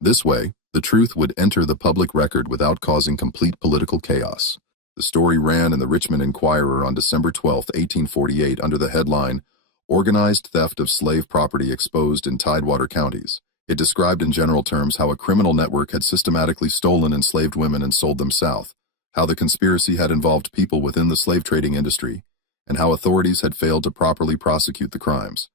This way, the truth would enter the public record without causing complete political chaos. The story ran in the Richmond Enquirer on December 12, 1848, under the headline, "Organized Theft of Slave Property Exposed in Tidewater Counties." It described in general terms how a criminal network had systematically stolen enslaved women and sold them south, how the conspiracy had involved people within the slave trading industry, and how authorities had failed to properly prosecute the crimes.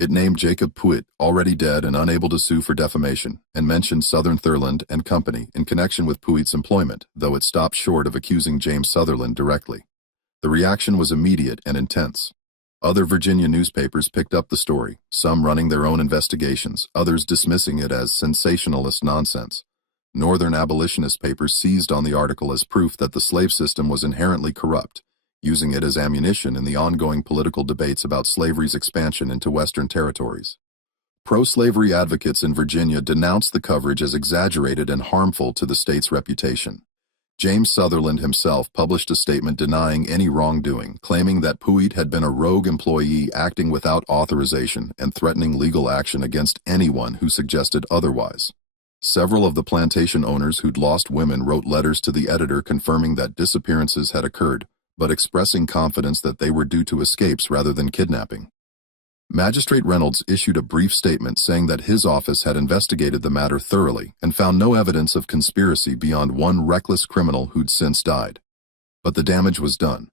It named Jacob Puig, already dead and unable to sue for defamation, and mentioned Sutherland and Company in connection with Puig's employment, though it stopped short of accusing James Sutherland directly. The reaction was immediate and intense. Other Virginia newspapers picked up the story, some running their own investigations, others dismissing it as sensationalist nonsense. Northern abolitionist papers seized on the article as proof that the slave system was inherently corrupt, using it as ammunition in the ongoing political debates about slavery's expansion into Western territories. Pro-slavery advocates in Virginia denounced the coverage as exaggerated and harmful to the state's reputation. James Sutherland himself published a statement denying any wrongdoing, claiming that Puig had been a rogue employee acting without authorization and threatening legal action against anyone who suggested otherwise. Several of the plantation owners who'd lost women wrote letters to the editor confirming that disappearances had occurred, but expressing confidence that they were due to escapes rather than kidnapping. Magistrate Reynolds issued a brief statement saying that his office had investigated the matter thoroughly and found no evidence of conspiracy beyond one reckless criminal who'd since died. But the damage was done.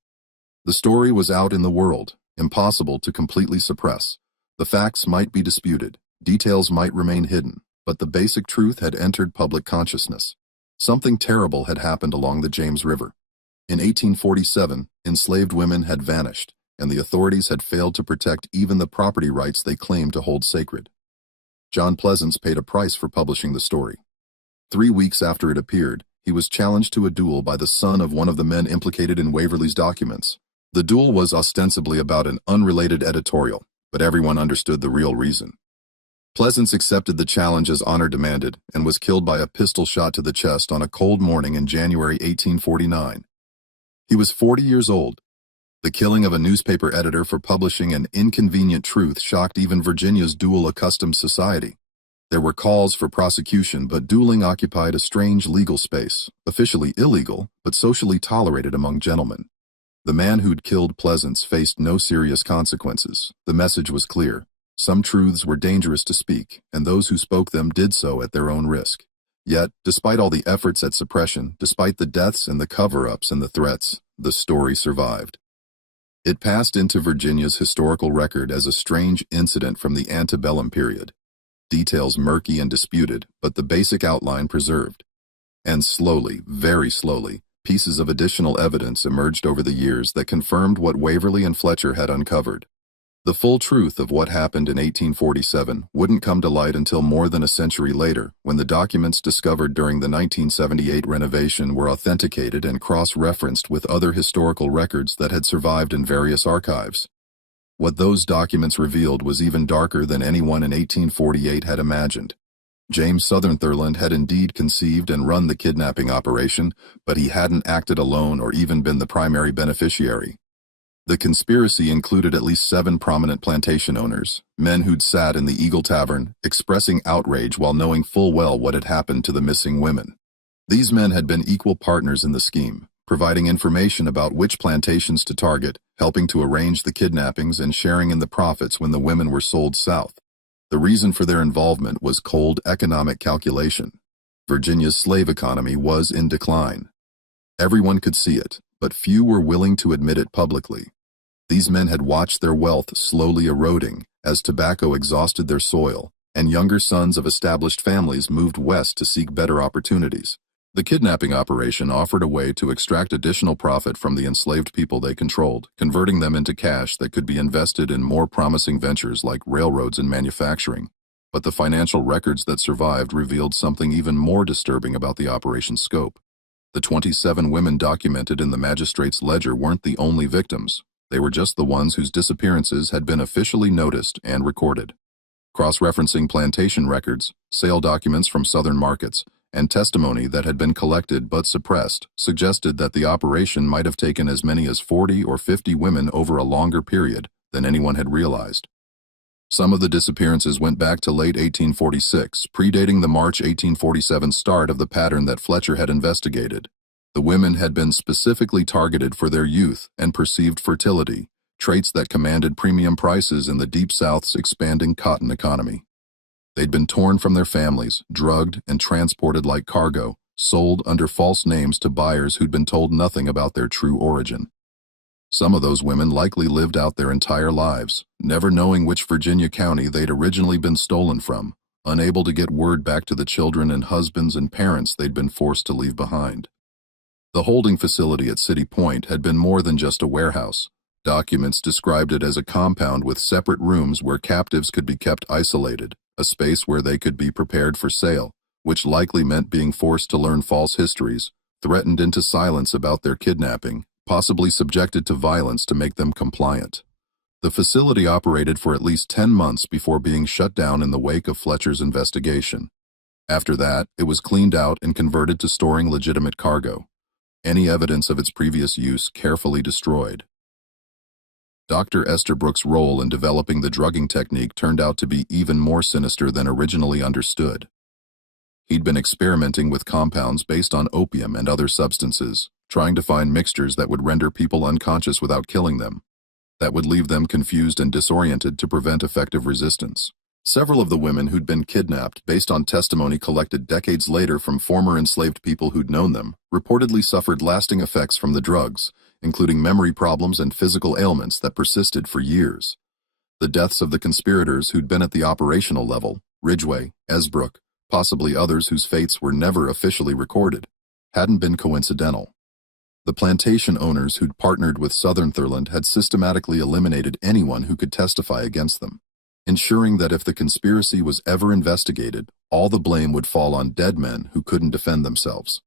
The story was out in the world, impossible to completely suppress. The facts might be disputed, details might remain hidden, but the basic truth had entered public consciousness. Something terrible had happened along the James River. In 1847, enslaved women had vanished, and the authorities had failed to protect even the property rights they claimed to hold sacred. John Pleasance paid a price for publishing the story. 3 weeks after it appeared, he was challenged to a duel by the son of one of the men implicated in Waverley's documents. The duel was ostensibly about an unrelated editorial, but everyone understood the real reason. Pleasance accepted the challenge as honor demanded and was killed by a pistol shot to the chest on a cold morning in January 1849. He was 40 years old. The killing of a newspaper editor for publishing an inconvenient truth shocked even Virginia's duel-accustomed society. There were calls for prosecution, but dueling occupied a strange legal space, officially illegal, but socially tolerated among gentlemen. The man who'd killed Pleasance faced no serious consequences. The message was clear. Some truths were dangerous to speak, and those who spoke them did so at their own risk. Yet, despite all the efforts at suppression, despite the deaths and the cover-ups and the threats, the story survived. It passed into Virginia's historical record as a strange incident from the antebellum period. Details murky and disputed, but the basic outline preserved. And slowly, very slowly, pieces of additional evidence emerged over the years that confirmed what Waverley and Fletcher had uncovered. The full truth of what happened in 1847 wouldn't come to light until more than a century later, when the documents discovered during the 1978 renovation were authenticated and cross-referenced with other historical records that had survived in various archives. What those documents revealed was even darker than anyone in 1848 had imagined. James Sutherland had indeed conceived and run the kidnapping operation, but he hadn't acted alone or even been the primary beneficiary. The conspiracy included at least 7 prominent plantation owners, men who'd sat in the Eagle Tavern, expressing outrage while knowing full well what had happened to the missing women. These men had been equal partners in the scheme, providing information about which plantations to target, helping to arrange the kidnappings and sharing in the profits when the women were sold south. The reason for their involvement was cold economic calculation. Virginia's slave economy was in decline. Everyone could see it, but few were willing to admit it publicly. These men had watched their wealth slowly eroding as tobacco exhausted their soil, and younger sons of established families moved west to seek better opportunities. The kidnapping operation offered a way to extract additional profit from the enslaved people they controlled, converting them into cash that could be invested in more promising ventures like railroads and manufacturing. But the financial records that survived revealed something even more disturbing about the operation's scope. The 27 women documented in the magistrate's ledger weren't the only victims. They were just the ones whose disappearances had been officially noticed and recorded. Cross-referencing plantation records, sale documents from southern markets, and testimony that had been collected but suppressed suggested that the operation might have taken as many as 40 or 50 women over a longer period than anyone had realized. Some of the disappearances went back to late 1846, predating the March 1847 start of the pattern that Fletcher had investigated. The women had been specifically targeted for their youth and perceived fertility, traits that commanded premium prices in the Deep South's expanding cotton economy. They'd been torn from their families, drugged, and transported like cargo, sold under false names to buyers who'd been told nothing about their true origin. Some of those women likely lived out their entire lives, never knowing which Virginia county they'd originally been stolen from, unable to get word back to the children and husbands and parents they'd been forced to leave behind. The holding facility at City Point had been more than just a warehouse. Documents described it as a compound with separate rooms where captives could be kept isolated, a space where they could be prepared for sale, which likely meant being forced to learn false histories, threatened into silence about their kidnapping, possibly subjected to violence to make them compliant. The facility operated for at least 10 months before being shut down in the wake of Fletcher's investigation. After that, it was cleaned out and converted to storing legitimate cargo. Any evidence of its previous use carefully destroyed. Dr. Esterbrook's role in developing the drugging technique turned out to be even more sinister than originally understood. He'd been experimenting with compounds based on opium and other substances, trying to find mixtures that would render people unconscious without killing them. that would leave them confused and disoriented to prevent effective resistance. Several of the women who'd been kidnapped, based on testimony collected decades later from former enslaved people who'd known them, reportedly suffered lasting effects from the drugs, including memory problems and physical ailments that persisted for years. The deaths of the conspirators who'd been at the operational level, Ridgway, Esbrook, possibly others whose fates were never officially recorded, hadn't been coincidental. The plantation owners who'd partnered with Southernthurland had systematically eliminated anyone who could testify against them, ensuring that if the conspiracy was ever investigated, all the blame would fall on dead men who couldn't defend themselves.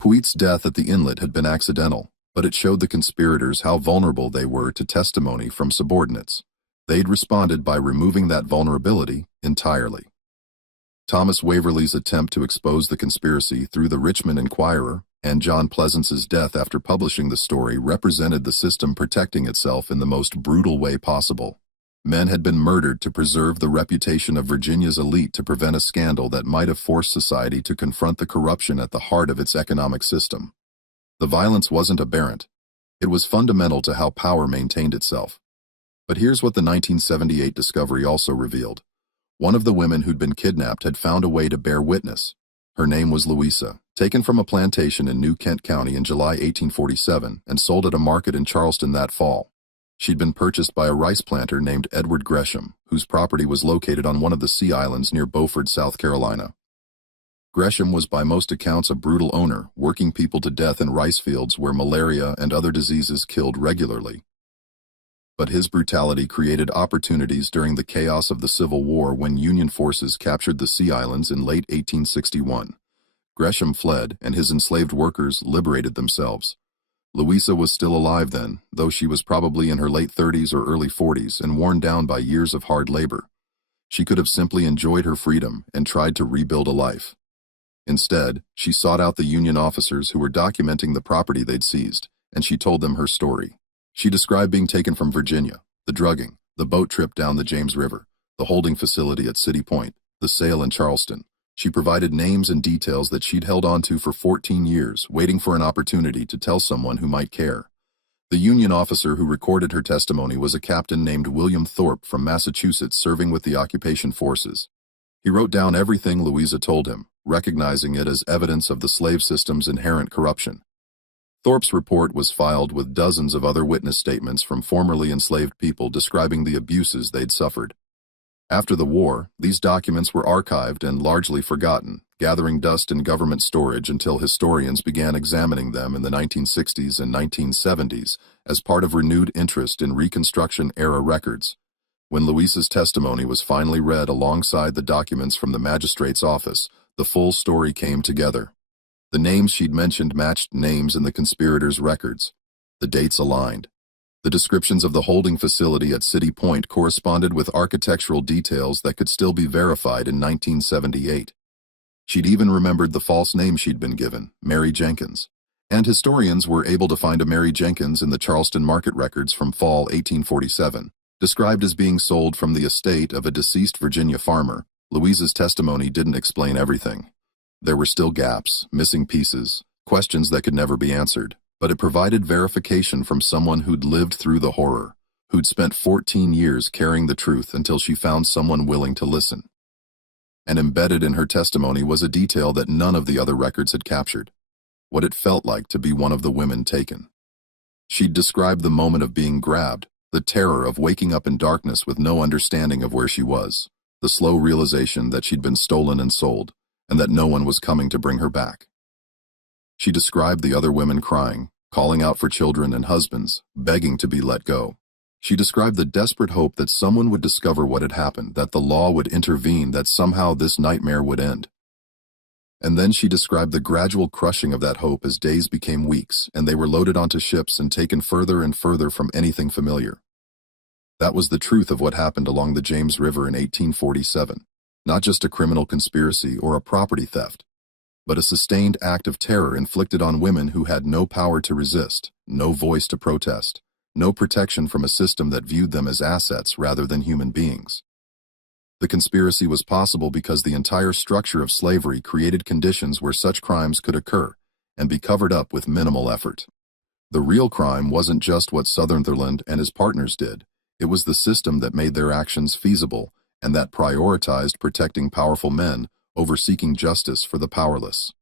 Puig's death at the inlet had been accidental, but it showed the conspirators how vulnerable they were to testimony from subordinates. They'd responded by removing that vulnerability entirely. Thomas Waverley's attempt to expose the conspiracy through the Richmond Enquirer and John Pleasance's death after publishing the story represented the system protecting itself in the most brutal way possible. Men had been murdered to preserve the reputation of Virginia's elite to prevent a scandal that might have forced society to confront the corruption at the heart of its economic system. The violence wasn't aberrant. It was fundamental to how power maintained itself. But here's what the 1978 discovery also revealed. One of the women who'd been kidnapped had found a way to bear witness. Her name was Louisa, taken from a plantation in New Kent County in July 1847 and sold at a market in Charleston that fall. She'd been purchased by a rice planter named Edward Gresham, whose property was located on one of the Sea Islands near Beaufort, South Carolina. Gresham was by most accounts a brutal owner, working people to death in rice fields where malaria and other diseases killed regularly. But his brutality created opportunities during the chaos of the Civil War when Union forces captured the Sea Islands in late 1861. Gresham fled, and his enslaved workers liberated themselves. Louisa was still alive then, though she was probably in her late 30s or early 40s and worn down by years of hard labor. She could have simply enjoyed her freedom and tried to rebuild a life. Instead, she sought out the Union officers who were documenting the property they'd seized, and she told them her story. She described being taken from Virginia, the drugging, the boat trip down the James River, the holding facility at City Point, the sale in Charleston. She provided names and details that she'd held on to for 14 years, waiting for an opportunity to tell someone who might care. The Union officer who recorded her testimony was a captain named William Thorpe from Massachusetts serving with the occupation forces. He wrote down everything Louisa told him, recognizing it as evidence of the slave system's inherent corruption. Thorpe's report was filed with dozens of other witness statements from formerly enslaved people describing the abuses they'd suffered. After the war, these documents were archived and largely forgotten, gathering dust in government storage until historians began examining them in the 1960s and 1970s as part of renewed interest in Reconstruction-era records. When Louisa's testimony was finally read alongside the documents from the magistrate's office, the full story came together. The names she'd mentioned matched names in the conspirators' records. The dates aligned. The descriptions of the holding facility at City Point corresponded with architectural details that could still be verified in 1978. She'd even remembered the false name she'd been given, Mary Jenkins. And historians were able to find a Mary Jenkins in the Charleston market records from fall 1847, described as being sold from the estate of a deceased Virginia farmer. Louisa's testimony didn't explain everything. There were still gaps, missing pieces, questions that could never be answered. But it provided verification from someone who'd lived through the horror, who'd spent 14 years carrying the truth until she found someone willing to listen. And embedded in her testimony was a detail that none of the other records had captured: what it felt like to be one of the women taken. She'd described the moment of being grabbed, the terror of waking up in darkness with no understanding of where she was, the slow realization that she'd been stolen and sold, and that no one was coming to bring her back. She described the other women crying, calling out for children and husbands, begging to be let go. She described the desperate hope that someone would discover what had happened, that the law would intervene, that somehow this nightmare would end. And then she described the gradual crushing of that hope as days became weeks, and they were loaded onto ships and taken further and further from anything familiar. That was the truth of what happened along the James River in 1847, not just a criminal conspiracy or a property theft, but a sustained act of terror inflicted on women who had no power to resist, no voice to protest, no protection from a system that viewed them as assets rather than human beings. The conspiracy was possible because the entire structure of slavery created conditions where such crimes could occur and be covered up with minimal effort. The real crime wasn't just what Sutherland and his partners did. It was the system that made their actions feasible and that prioritized protecting powerful men over seeking justice for the powerless.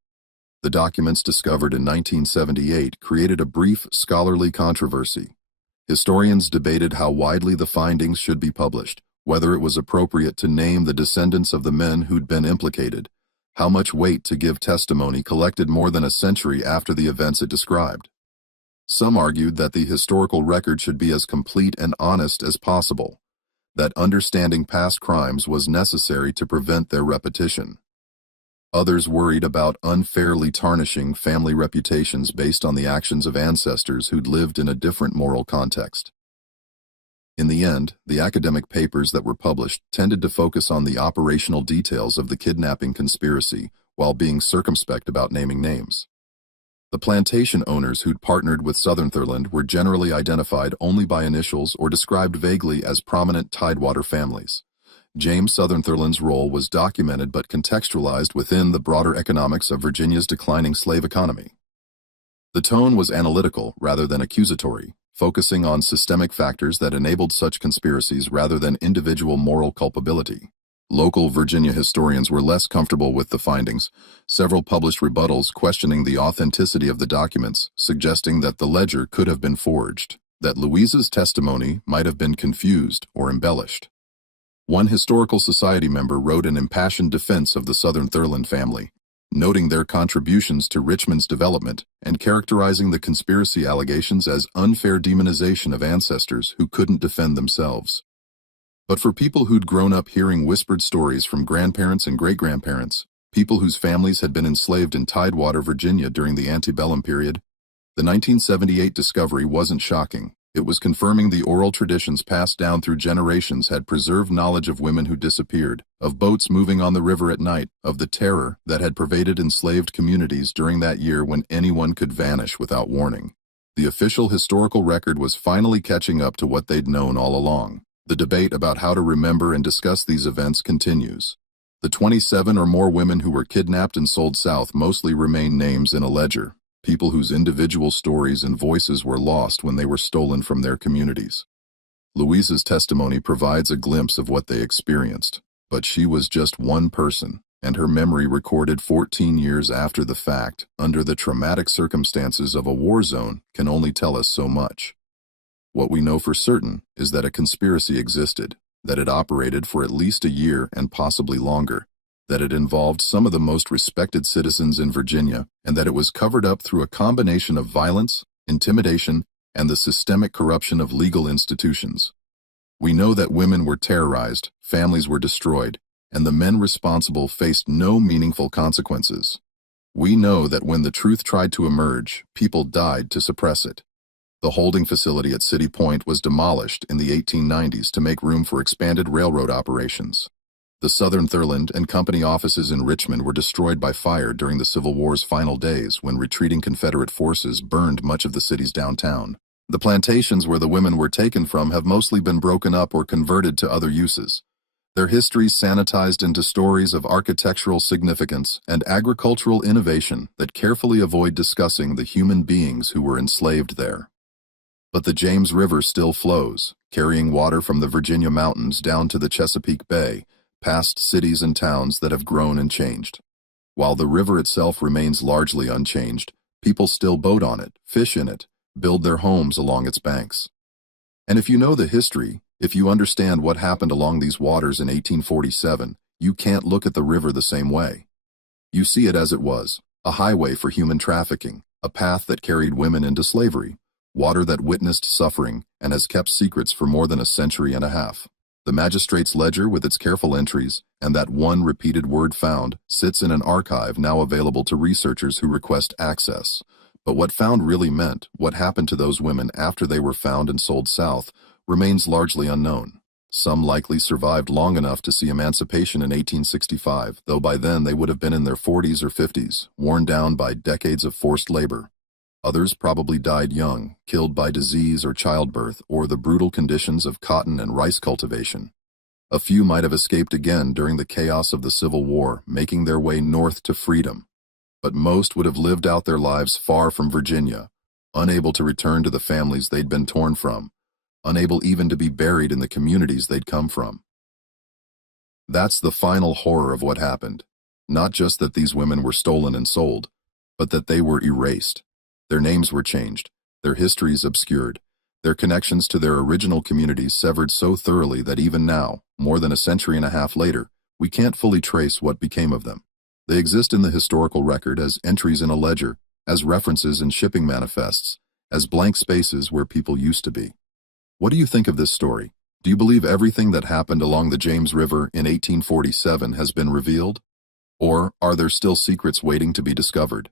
The documents discovered in 1978 created a brief scholarly controversy. Historians debated how widely the findings should be published, whether it was appropriate to name the descendants of the men who'd been implicated, how much weight to give testimony collected more than a century after the events it described. Some argued that the historical record should be as complete and honest as possible, that understanding past crimes was necessary to prevent their repetition. Others worried about unfairly tarnishing family reputations based on the actions of ancestors who'd lived in a different moral context. In the end, the academic papers that were published tended to focus on the operational details of the kidnapping conspiracy while being circumspect about naming names. The plantation owners who'd partnered with Sutherland were generally identified only by initials or described vaguely as prominent Tidewater families. James Sutherland's role was documented but contextualized within the broader economics of Virginia's declining slave economy. The tone was analytical rather than accusatory, focusing on systemic factors that enabled such conspiracies rather than individual moral culpability. Local Virginia historians were less comfortable with the findings. Several published rebuttals questioning the authenticity of the documents, suggesting that the ledger could have been forged, that Louisa's testimony might have been confused or embellished. One historical society member wrote an impassioned defense of the Sutherland family, noting their contributions to Richmond's development and characterizing the conspiracy allegations as unfair demonization of ancestors who couldn't defend themselves. But for people who'd grown up hearing whispered stories from grandparents and great-grandparents, people whose families had been enslaved in Tidewater, Virginia during the antebellum period, the 1978 discovery wasn't shocking. It was confirming the oral traditions passed down through generations had preserved knowledge of women who disappeared, of boats moving on the river at night, of the terror that had pervaded enslaved communities during that year when anyone could vanish without warning. The official historical record was finally catching up to what they'd known all along. The debate about how to remember and discuss these events continues. The 27 or more women who were kidnapped and sold south mostly remain names in a ledger, people whose individual stories and voices were lost when they were stolen from their communities. Louisa's testimony provides a glimpse of what they experienced, but she was just one person, and her memory recorded 14 years after the fact, under the traumatic circumstances of a war zone, can only tell us so much. What we know for certain is that a conspiracy existed, that it operated for at least a year and possibly longer, that it involved some of the most respected citizens in Virginia, and that it was covered up through a combination of violence, intimidation, and the systemic corruption of legal institutions. We know that women were terrorized, families were destroyed, and the men responsible faced no meaningful consequences. We know that when the truth tried to emerge, people died to suppress it. The holding facility at City Point was demolished in the 1890s to make room for expanded railroad operations. The Sutherland and Company offices in Richmond were destroyed by fire during the Civil War's final days when retreating Confederate forces burned much of the city's downtown. The plantations where the women were taken from have mostly been broken up or converted to other uses. Their histories sanitized into stories of architectural significance and agricultural innovation that carefully avoid discussing the human beings who were enslaved there. But the James River still flows, carrying water from the Virginia mountains down to the Chesapeake Bay, past cities and towns that have grown and changed. While the river itself remains largely unchanged, people still boat on it, fish in it, build their homes along its banks. And if you know the history, if you understand what happened along these waters in 1847, you can't look at the river the same way. You see it as it was, a highway for human trafficking, a path that carried women into slavery, water that witnessed suffering and has kept secrets for more than a century and a half. The magistrate's ledger with its careful entries, and that one repeated word found, sits in an archive now available to researchers who request access. But what found really meant, what happened to those women after they were found and sold south, remains largely unknown. Some likely survived long enough to see emancipation in 1865, though by then they would have been in their 40s or 50s, worn down by decades of forced labor. Others probably died young, killed by disease or childbirth or the brutal conditions of cotton and rice cultivation. A few might have escaped again during the chaos of the Civil War, making their way north to freedom. But most would have lived out their lives far from Virginia, unable to return to the families they'd been torn from, unable even to be buried in the communities they'd come from. That's the final horror of what happened. Not just that these women were stolen and sold, but that they were erased. Their names were changed, their histories obscured, their connections to their original communities severed so thoroughly that even now, more than a century and a half later, we can't fully trace what became of them. They exist in the historical record as entries in a ledger, as references in shipping manifests, as blank spaces where people used to be. What do you think of this story? Do you believe everything that happened along the James River in 1847 has been revealed? Or are there still secrets waiting to be discovered?